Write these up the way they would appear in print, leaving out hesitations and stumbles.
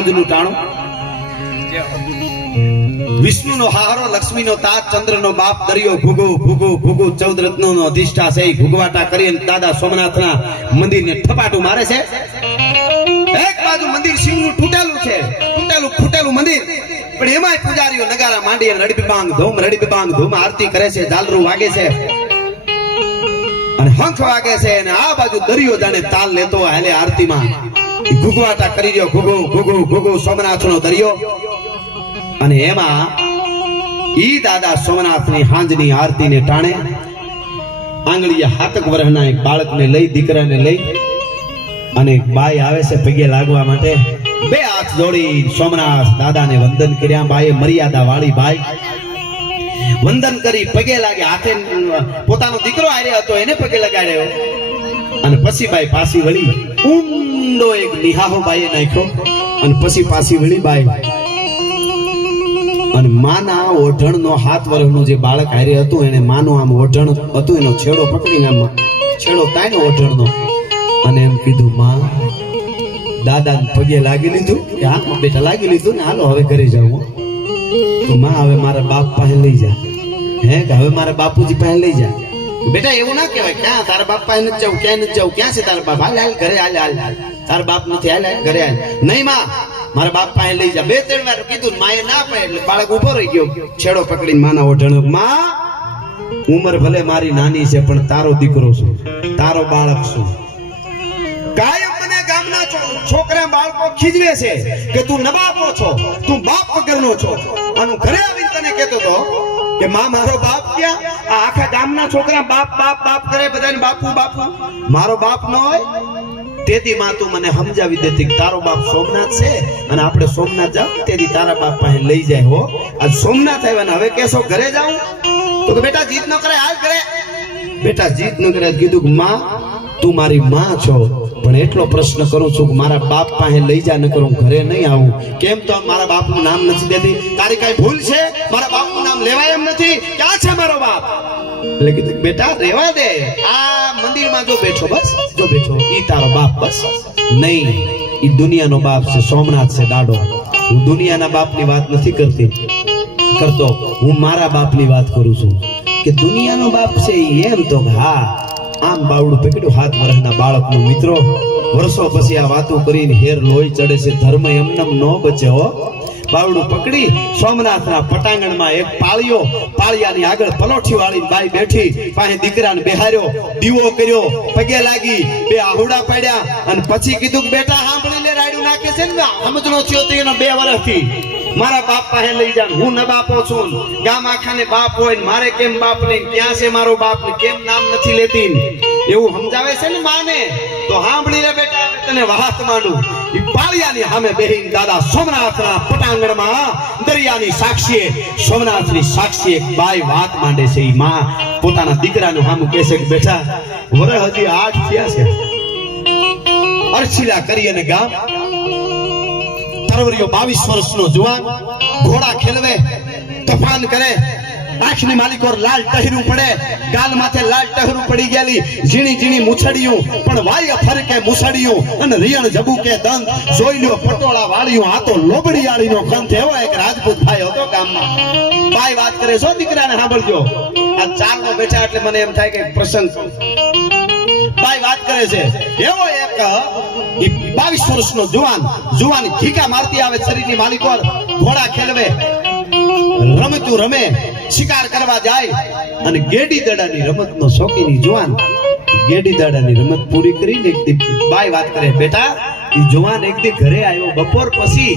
હાંજનું ટાણું વિષ્ણુનો હારો, લક્ષ્મીનો તાજ, ચંદ્રનો બાપ, દરિયો ભૂગો ભૂગો ભૂગો, 14 રત્નોનો અધિષ્ઠા છે. ભૂગવાટા કરીને દાદા સોમનાથના મંદિરને ઠપાટું મારે છે. એક બાજુ મંદિર શિવનું તૂટેલું છે, તૂટેલું ફૂટેલું મંદિર, પણ એમાંય પૂજારીઓ નગારા માંડી રડી ધૂમ આરતી કરે છે, ઝાલરું વાગે છે અને હંખ વાગે છે, અને આ બાજુ દરિયો જાણે તાલ લેતો હાલે આરતીમાં. ભૂગવાટા કરી રહ્યો, ભૂગો ભૂગો ભૂગો સોમનાથનો દરિયો. અને એમાં ઈ દાદા સોમનાથની હાંજની આરતીને ટાણે આંગળીએ 7 વર્ષના એક બાળકને લઈ, દીકરાને લઈ, અને એક બાઈ આવે છે પગે લાગવા માટે. 2 હાથ જોડી સોમનાથ દાદાને વંદન કર્યા. બાઈએ મર્યાદા વાળી બાઈ વંદન કરી પગે લાગે, હાથે પોતાનો દીકરો આર્યો હતો એને પગે લગાડ્યો. અને પછી બાઈ પાછી વળી ઊંડો એક નિહાહો બાઈએ નાખ્યો, અને પછી પાછી વળી બાઈ અને માના ઓઢણનો 7 વર્ષનું જે બાળક હારે હતું એને માનું આમ ઓઢણ હતું એનો છેડો પકડીને આમ છેડો તાણ્યો ઓઢણનો, અને એમ કીધું, માં દાદાને પગે લાગી લીધું કે હા બેટા લાગી લીધું ને, હાલો હવે ઘરે જાઉં. તો માં હવે મારા બાપ પાસે લઈ જા. હે કે હવે મારા બાપુજી પાસે લઈ જા. બેટા એવું ના કહેવાય, ક્યાં તારા બાપ પાસે નથી જવું, ક્યાં નથી જવું, ક્યાં છે તારા બાપ, હાલ હાલ ઘરે હાલ હાલ, તારા બાપ નથી, હાલ હાલ ઘરે હાલ. નહીં માં મારા બાપ પાસે લઈ જા. 2-3 વાર કીધું, માએ ના પડે એટલે બાળક ઉભો રહી ગયો છેડો પકડીને માના ઓઢણ. માં ઉંમર ભલે મારી નાની છે પણ તારો દીકરો છું, તારો બાળક છું. કાયમ મને ગામના છોકરા બાળકો ખીજવે છે કે તું નબાબો છો, તું બાપ વગરનો છો. અને ઘરે આવીને તને કહેતો તો કે માં મારો બાપ ક્યાં? આ આખા ગામના છોકરા બાપ બાપ બાપ કરે, બધાને બાપુ બાપુ. મારો બાપ ન હોય તેથી માં તું મને સમજાવી દેતી કે તારો બાપ સોમનાથ છે અને આપણે સોમનાથ જાવ, તેથી તારા બાપ પાસે લઈ જાય. હો આજ સોમનાથ આવ્યા ને હવે કેશો ઘરે જાઉં? તો કે બેટા જીત ન કરે, હાલ ઘરે. બેટા જીત ન કરે. કીધું કે માં તું મારી માં છો, પણ એટલો પ્રશ્ન કરું છું કે મારા બાપ પાસે લઈ જા, ન કરું ઘરે નહીં આવું. કેમ? તો મારા બાપનું નામ નથી દેતી. તારી કઈ ભૂલ છે? મારા બાપનું નામ લેવાય એમ નથી. ક્યાં છે મારો બાપ? એટલે કીધું બેટા રેવા દે, આ મંદિરમાં જો બેઠો, બસ જો બેઠો, ઈ તારો બાપ બસ. નહીં, ઈ દુનિયાનો બાપ છે, સોમનાથ છે દાડો. હું દુનિયાના બાપની વાત નથી કરતો, હું મારા બાપની વાત કરું છું. કે દુનિયાનો બાપ છે એમ તો હા, આમ બાવડું પકડ્યું 7 વર્ષના બાળકનું. મિત્રો વર્ષો પછી આ વાતો કરીને હેર લોહી ચડે છે. ધર્મ એમનેમ ન બચે હો. બાવડું પકડી સોમનાથના પટાંગણમાં એક પાળિયો, પાળિયાની આગળ પલોઠી વાળી બાઈ બેઠી, પાસે દીકરાને બેહાર્યો, દીવો કર્યો, પગે લાગી, 2 આહુડા પાડ્યા, અને પછી કીધું કે બેટા સાંભળી લે, રાડ્યું નાખે છે ને, સમજણો થયો તો એનો 2 વર્ષથી મારા બાપ પાસે લઈ જા. હું ન બાપો છું, ગામ આખાને બાપ હોય ને મારે કેમ બાપ નહીં? ક્યાં છે મારો બાપ ને કેમ નામ નથી લેતી? એવું સમજાવે છે ને માને. તો સાંભળી લે બેટા, તને વાત માંડું. ઈ પાળિયાની સામે બેહીને દાદા સોમનાથના પટાંગણમાં દરિયાની સાક્ષીએ, સોમનાથની સાક્ષી એક બાઈ વાત માંડે છે. ઈ માં પોતાના દીકરાનું સામું કહે છે કે બેટા વર્ષ હજી 8 થયા છે, અરછીલા કરી અને ગામ પરવરિયો 22 વર્ષનો જુવાન, ઘોડા ખેલવે, તોફાન કરે, આંખની માલિકોર લાલ ટહરું પડે, ગાલ માથે લાલ ટહરું પડી ગયેલી, ઝીણી ઝીણી મૂછડિયું પણ વાય ફરકે મૂછડિયું, અને રિયણ જબુકે દંત, જોઈ લ્યો પટોળા વાળ્યું, આ તો લોબડીયાળીનો કંથ. એવો એક રાજપૂત ભાઈ હતો ગામમાં. બાઈ વાત કરે છો, દીકરાને સાંભળજો. આ 4 નો બેઠા એટલે મને એમ થાય કે પ્રસંગ. બાઈ વાત કરે છે, એવો એક 22 વર્ષનો જુવાન ઠીકા મારતી આવે, શરીરની માલિકોર, ઘોડા ખેલવે, રમતું રમે, શિકાર કરવા જાય, અને ગેડી દડાની રમતનો શોખીની જુવાન ગેડી દડાની રમત પૂરી કરીને એક દી બાઈ વાત કરે, બેટા ઈ જુવાન એક દી ઘરે આવ્યો બપોર પછી.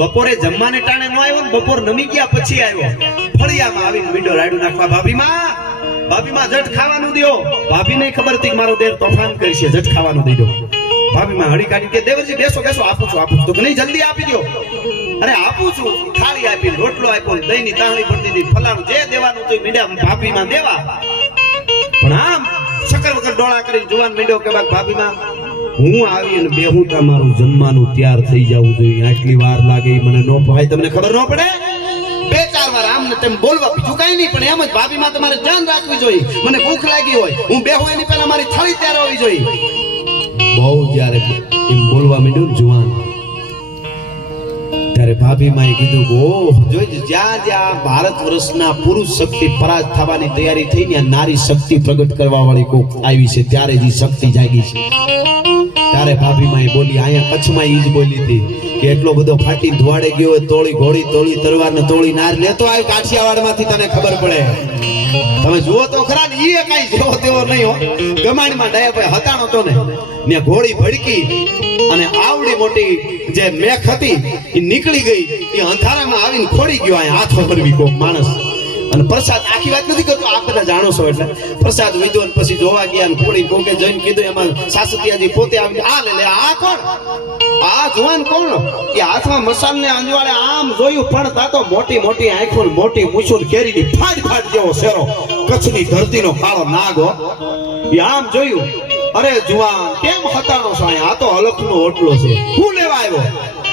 બપોરે જમવાને ટાણે ન આવ્યો ને બપોર નમી ગયા પછી આવ્યો. ફળિયામાં આવીને વિંડો રાડું નાખવા, ભાભીમાં જટ ખાવાનું દો. ભાભીને ખબર હતી કે મારો દેર તોફાન કરશે, જટ ખાવાનું દઈ દો. ભાભીમાં હળી કાઢી કે દેવજી બેસો આપું છું. તો નહીં જલ્દી આપી દો. અરે આપું છું. થાળી આપી, રોટલો આપ્યો, દહીંની તાહણી ભરી દીધી, ફલાણું જે દેવાનું હતું મીડિયા ભાભીમાં દેવા. પણ આમ શક્કર વગર ડોળા કરીને જુવાન મીડ્યો કે ભાભીમાં હું આવી અને બેહું તમારું જમવાનું તૈયાર થઈ જવું જોઈએ, આટલી વાર લાગે મને ન પહાય, તમને ખબર ન પડે? 2-4 વાર આમ ને તેમ બોલવા, બીજું કઈ નહીં, પણ એમ જ ભાભીમાં તમારે ધ્યાન રાખવી જોઈએ. મને ભૂખ લાગી હોય, હું બેહું એની પહેલા મારી થાળી તૈયાર હોવી જોઈએ. બહુ જ્યારે એમ બોલવા માંડ્યું જુવાન ત્યારે ભાભી માએ કીધું કે ઓહ જોઈ જ્યાં જ્યાં ભારત વર્ષના પુરુષ શક્તિ પરાજ થવાની તૈયારી થઈ ને નારી શક્તિ પ્રગટ કરવા વાળી કોક આવી છે ત્યારે જ શક્તિ જાગી છે. ત્યારે ભાભી માએ બોલી અહીંયા કચ્છમાં ઈ જ બોલી હતી કે એટલો બધો ફાટી ધોવાડે ગયો તોળી ઘોડી તોળી તલવાર ને તોળી નાર લેતો આવ્યો કાઠિયાવાડમાંથી તને ખબર પડે. તમે જુઓ તો ખરા ને ઈ કઈ જેવો તેવો નહીં હો. ગમાણીમાં ડાયાભાઈ હતાણો તો ને ઘોડી ભડકી અને આવડી મોટી જે મેખ હતી એ નીકળી ગઈ એ અંધારામાં આવીને ખોડી ગયો અહીંયા હાથ ફરવી કોક માણસ. અને પ્રસાદ આખી વાત નથી કરતો આપ બધા જાણો છો એટલે પ્રસાદ વિધો ને પછી જોવા ગયા ને ખોડી કોકે જઈને કીધું એમાં સાસતિયાજી પોતે આવી આ લે આ કોણ આ જુવાન કોણ એ હાથમાં મસાલ ને અંજવાળે આમ જોયું પણ તા તો મોટી મોટી આંખો ને મોટી મૂછું કેરીની ફાડ ફાડ જેવો શેરો કચ્છની ધરતીનો કાળો નાગ હો. એ આમ જોયું અરે જુવાન કેમ હતાણો છો અહીંયા આ તો હલકનો ઓટલો છે હું લેવા આવ્યો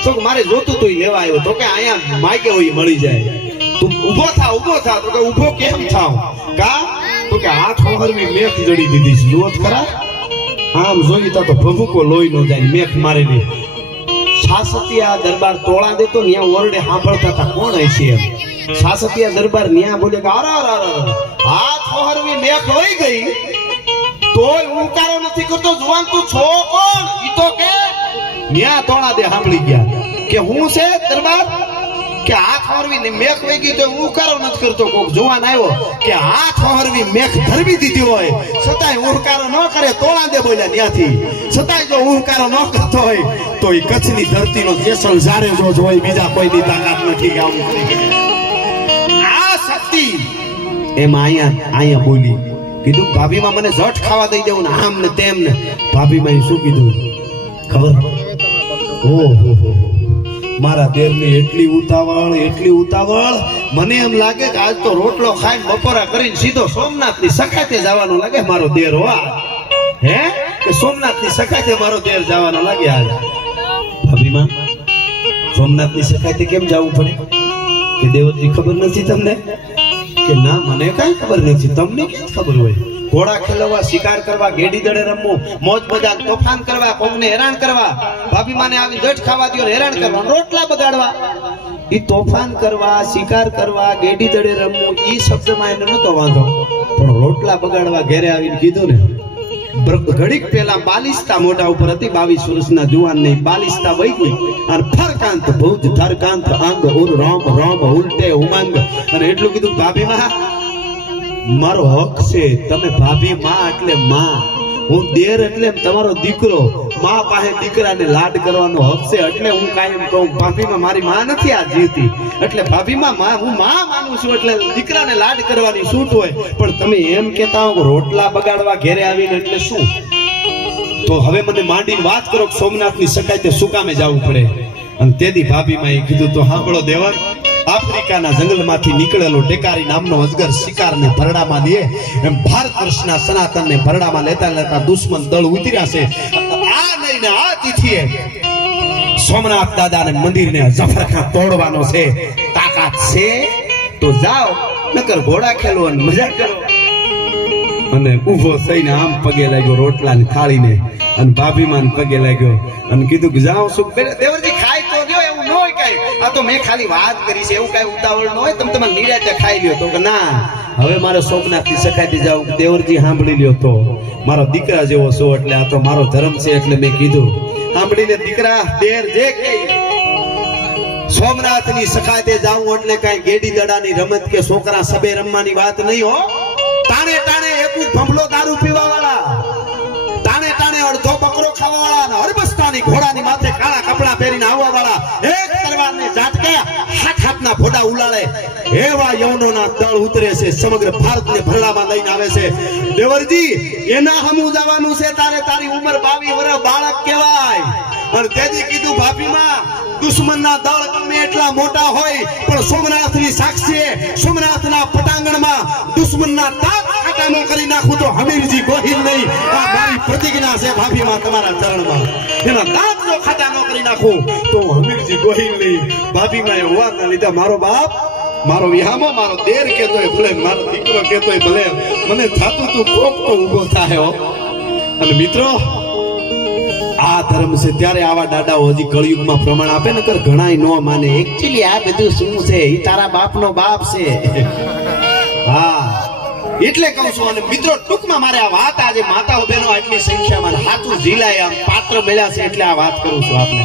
તો મારે જોતું તું લેવા આવ્યો તો કે અહીંયા માગે હોય મળી જાય તું ઊભો થા તો કે ઊભો કેમ થાવ કા તો કે હાથ હોહરવી મેખ જડી દીધી છે જુઓ ખરા આમ જોઈ તો ભભુકો લોહી નો જાય મેખ મારેલી. સાસતિયા દરબાર તોળા દેતો ને ત્યાં ઓરડે સાંભળતા હતા કોણ હશે એમ. સાસતિયા દરબાર ન્યા બોલે કે અરે હાથ હોહરવી મેખ લઈ ગઈ તોય ઉકારો નથી કરતો જુવાન તું છો કોણ ઈ તો કે ન્યા તોળા દે સાંભળી ગયા કે હું છે દરબાર કે હાથ હોરવી ને મેખ વઈ ગઈ તો ઉકારો નથી કરતો કોક જુવાન આવ્યો કે હાથ હોરવી મેખ ધરવી દીધી હોય છતાંય ઉકારો ન કરે તોળા દે બોલ્યા ત્યાંથી છતાંય જો ઉકારો ન કરતો હોય તો એ કચ્છની ધરતીનો જેસલ જારે જો હોય બીજા કોઈ દી તાકાત નથી આમ આ શક્તિ એમાં અહીંયા બોલી કીધું ભાભીમાં મને જટ ખાવા દઈ દેવું ને આમ ને તેમ ને ભાભીમાં શું કીધું ખબર ઓહો મારા દેરની એટલી ઉતાવળ મને એમ લાગે કે આજ તો રોટલો ખાઈને બપોરા કરીને સીધો સોમનાથની સખાતે જવાનો લાગે મારો દેર હો હે કે સોમનાથની સખાતે મારો દેર જવાનો લાગે આજ. ભાભીમાં સોમનાથની સખાતે કેમ જવું પડે કે દેવજી ખબર નથી તમને કે ના મને કઈ ખબર નથી તમને કેમ ખબર હોય. ઘોડા ખેલવા શિકાર કરવા ગેડી દડે રમવું મોજ મજા તોફાન કરવા કોકને હેરાન કરવા ભાભી માને આવી જટ ખાવા દો હેરાન કરવા રોટલા બગાડવા ઈ તોફાન કરવા શિકાર કરવા ગેડી દડે રમવું ઈ શબ્દમાં એને નતો વાંધો પણ રોટલા બગાડવા ઘરે આવીને કીધું ને ઘડીક પહેલા બાલિસ્તા મોઢા ઉપર હતી 22 વર્ષના જુવાન ને બાલિસ્તા વઈ ગઈ અને ફરકાંત ભુજ ધરકાંત અંગ ઉર રામ રામ ઉલટે ઉમંગ અને એટલું કીધું ભાભી માં મારો હક છે તમે ભાભી માં એટલે માં હું દેર એટલે તમારો દીકરો માં પાસે દીકરાને લાડ કરવાનો હક છે એટલે હું કાયમ કહું ભાભીમાં મારી માં નથી આ જીવતી એટલે ભાભીમાં હું માં માનું છું એટલે દીકરાને લાડ કરવાની છૂટ હોય પણ તમે એમ કહેતા હો રોટલા બગાડવા ઘરે આવીને એટલે શું તો હવે મને માંડીને વાત કરો કે સોમનાથની સકાતે શું કામે જવું પડે અને તેથી ભાભીમાં એ કીધું તો સાંભળો દેવર આફ્રિકાના જંગલમાંથી નીકળેલો ટેકારી નામનો અજગર શિકારને ભરડામાં દે એમ ભારત વર્ષના સનાતનને ભરડામાં લેતા દુશ્મન દળ ઉતર્યા છે આ લઈને આ તિથિએ સોમનાથ દાદાને મંદિરને જફરખા તોડવાનો છે તાકાત છે તો જાઓ નકર ઘોડા ખેલો અને મજા કરો. અને ઊભો થઈને આમ પગે લાગ્યો રોટલાની થાળીને અને ભાભીમાં પગે લાગ્યો અને કીધું કે જાઓ સુખ દેવરજી ખાઈ તો લ્યો એવું ન હોય કઈ આ તો મેં ખાલી વાત કરી છે એવું કઈ ઉતાવળ ન હોય તમે તમારે નિરાતે ખાઈ લ્યો તો કે ના હવે મારે સોમનાથની સખાતી જાવ દેવરજી સાંભળી લ્યો તો મારો દીકરા જેવો છો એટલે આ તો મારો ધર્મ છે એટલે મેં કીધું સાંભળીને દીકરા દેર જે કે સોમનાથની સખાતે જાવું એટલે કઈ ગેડી દડાની રમત કે છોકરા સબે રમવાની વાત નહીં હો. તાણે તાણે એકુ ભંભલો દારૂ પીવા વાળા તાણે તાણે અડધો બકરો ખાવા વાળા અને હરબસ્તાની ઘોડાની માથે કાળા કપડા પહેરીને આવવા વાળા એક તલવારને ઝાટકે હાથના ફોડા ઉલાળે એવા યવનોના દળ ઉતરે છે સમગ્ર ભારતને ભરડામાં લઈને આવે છે. દેવરજી એના હમું જવાનું છે તારે તારી ઉંમર 22 વર્ષ બાળક કહેવાય અને તેથી કીધું ભાભીમાં દુશ્મનના દળ ગમે એટલા મોટા હોય પણ સોમનાથની સાક્ષીએ સોમનાથના પટાંગણમાં દુશ્મનના દાંત ખાટા ન કરી નાખું તો હમીરજી ગોહિલ નહીં આ મારી પ્રતિજ્ઞા છે ભાભીમાં તમારા ચરણમાં એના દાંત જો ખાટા ન કરી નાખું તો હમીરજી ગોહિલ નહીં. ભાભીમાં એ હોવાના લીધે મારો બાપ મારો વિહામો મારો દેર કેતોય ભલે મારો દીકરો કેતોય ભલે મને થાતું તું કોક તો ઊભો થાય હો. અને મિત્રો આ ધર્મ છે ત્યારે આવા દાદાઓ હજી કળિયુગમાં પ્રમાણ આપે ને કર ઘણાય નો માને એકચ્યુઅલી આ બધું શું છે ઈ તારા બાપનો બાપ છે હા એટલે કહું છું અને મિત્રો ટૂંકમાં મારે આ વાત આજે માતાઓ બહેનો આટલી સંખ્યામાં હાથું ઝીલાય આમ પાત્ર મળ્યા છે એટલે આ વાત કરું છું આપને